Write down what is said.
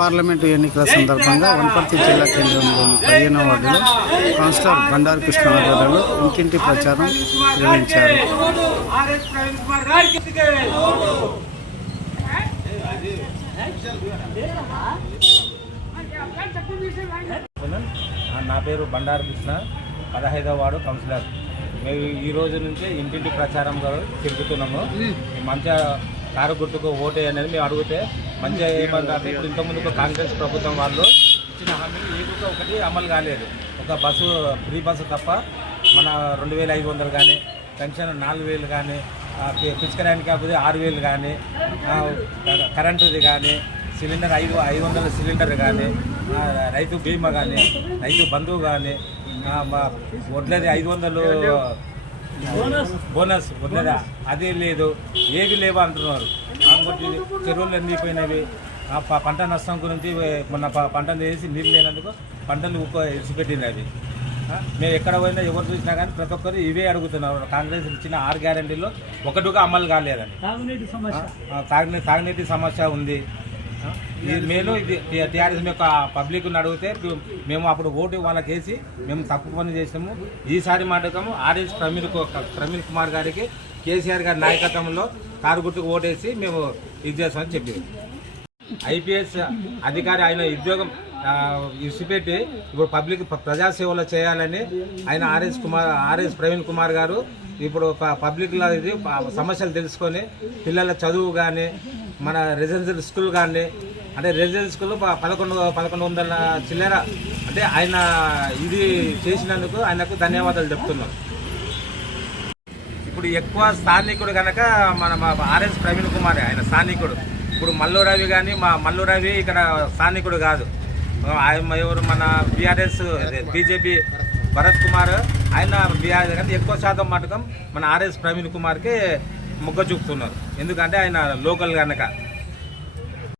Parliament ఎన్నికల సందర్భంగా వనపర్తి జిల్లా కేంద్రంలోని 15వ వార్డులో కౌన్సిలర్ బండారు కృష్ణ ఆధ్వర్యంలో ఇంటింటి ప్రచారం నిర్వహించారు. నా పేరు బండారు కృష్ణ, 15వ వార్డు కౌన్సిలర్. మేము ఈ రోజు నుంచి ఇంటింటి ప్రచారం తిరుగుతున్నాము. మంచిగా కారు గుర్తుకు ఓటే అనేది మేము అడిగితే మంచిగా ఏమంటారు, ఇప్పుడు ఇంతకుముందుకు కాంగ్రెస్ ప్రభుత్వం వాళ్ళు ఇచ్చిన హామీలు ఏదో ఒకటి అమలు కాలేదు. ఒక బస్సు ఫ్రీ బస్సు తప్ప మన 2500 కానీ, పెన్షన్ 4000 కానీ, పిచ్చుకరానికి కాకపోతే 6000 కానీ, కరెంటుది కానీ, సిలిండర్ 500 సిలిండర్ కానీ, రైతు బీమా కానీ, రైతు బంధువు కానీ, వడ్లది 500 బోనస్ వడ్లదా అది లేదు, ఏవి లేవు అంటున్నారు. కాబట్టి చెరువులు ఎండిపోయినవి, పంట నష్టం గురించి మొన్న పంటను వేసి నీళ్ళు లేనందుకు పంటలు ఇచ్చిపెట్టినవి. మేము ఎక్కడ పోయినా ఎవరు చూసినా కానీ ప్రతి ఒక్కరు ఇవే అడుగుతున్నారు. కాంగ్రెస్ ఇచ్చిన 6 గ్యారెంటీలో ఒకటిగా అమలు కాలేదని. తాగునీటి సమస్య ఉంది. ఇది మేము ఇది టీఆర్ఎస్ యొక్క పబ్లిక్ని అడిగితే మేము అప్పుడు ఓటు వాళ్ళకి వేసి మేము తప్పు పని చేసాము. ఈసారి మాటకము ఆర్ఎస్ ప్రమీల్ కుమార్ గారికి కేసీఆర్ గారి నాయకత్వంలో కారు గుర్తుకు ఓటేసి మేము ఇది చేస్తామని చెప్పింది. ఐపీఎస్ అధికారి ఆయన ఉద్యోగం ఇచ్చిపెట్టి ఇప్పుడు పబ్లిక్ ప్రజాసేవలో చేయాలని ఆయన ఆర్ఎస్ ప్రవీణ్ కుమార్ గారు ఇప్పుడు పబ్లిక్లో ఇది సమస్యలు తెలుసుకొని పిల్లల చదువు కానీ, మన రెసిడెన్షియల్ స్కూల్ కానీ, అంటే రెసిడెన్షియల్ స్కూల్ 1100 చిల్లర అంటే ఆయన ఇది చేసినందుకు ఆయనకు ధన్యవాదాలు చెప్తున్నాం. ఇప్పుడు ఎక్కువ స్థానికుడు కనుక మన ఆర్ఎస్ ప్రవీణ్ కుమార్ ఆయన స్థానికుడు. ఇప్పుడు మల్లు రవి కానీ మల్లు రవి ఇక్కడ స్థానికుడు కాదు. ఎవరు మన బీఆర్ఎస్ బీజేపీ భరత్ కుమార్ ఆయన బీఆర్ఎస్ కానీ ఎక్కువ శాతం మటుకం మన ఆర్ఎస్ ప్రవీణ్ కుమార్కి మొగ్గ చూపుతున్నారు. ఎందుకంటే ఆయన లోకల్ కనుక.